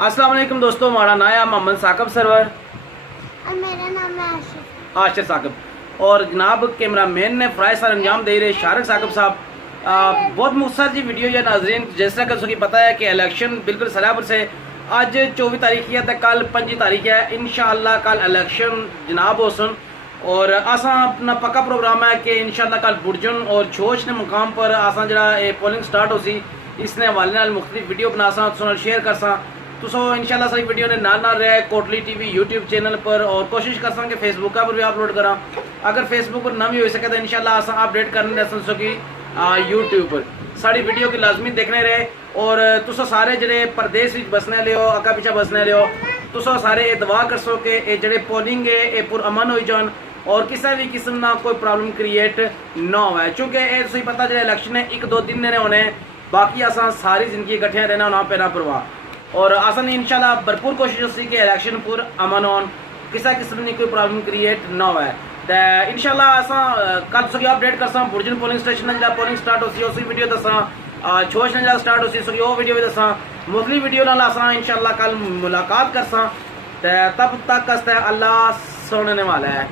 अस्सलाम वालेकुम दोस्तों, हमारा नाम मोहम्मद साकिब सरवर और मेरा नाम है आशिफ साकिब और जनाब कैमरामैन ने फ्राई सर अंजाम दे रहे शारिक साकिब साहब। बहुत मुख्तसर जी वीडियो या नाजरीन, जिस तरह का पता है कि इलेक्शन बिल्कुल सराबर से आज 24 तारीख है तो कल 25 तारीख है। इंशाअल्लाह कल इलेक्शन जनाब होसन और असा अपना पक्का प्रोग्राम है कि इंशाअल्लाह कल बुरजन और छोच ने मुकाम पर असा जरा पोलिंग स्टार्ट हो सी इसने हवाले नाल मुख्तलिफ वीडियो बना सा शेयर कर सा तो इंशाल्लाह सारी वीडियो ने नाल रहा कोटली टीवी यूट्यूब चैनल पर और कोशिश कर सा कि फेसबुक पर भी अपलोड करा। अगर फेसबुक पर ना भी हो सके तो इंशाल्लाह असा अपडेट करने सो कि यूट्यूब पर सारी वीडियो की लाजमी देखने रहे। और तुसो सारे जड़े परदेश में बसने वाले हो अका पिछा बसने वाले हो तुसो सारे ये दुआ कर सो कि ये जड़े पोलिंग है ये पुरअमन हो जान और किसी भी किस्म ना कोई प्रॉब्लम क्रिएट ना हो, चूँकि ये पता जो इलेक्शन है 1-2 दिन ने होने बाकी असा सारी जिंदगी इकट्ठे रहना ना पे ना परवाह और असन इंशाल्लाह भरपूर कोशिश होती कि इलेक्शन पूर अमन हो किसी किस्म की कोई प्रॉब्लम क्रिएट ना हो। तो इंशाल्लाह असा कल तुझे अपडेट करसा बुरजन पोलिंग स्टेशन जब पोलिंग स्टार्ट होती उसी वीडियो दसा छोच ने जब स्टार्ट होती वो वीडियो भी दसा मुख्तली वीडियो नाल असा इंशाल्लाह कल मुलाकात करसा। तब तक अल्लाह सुनने वाला है।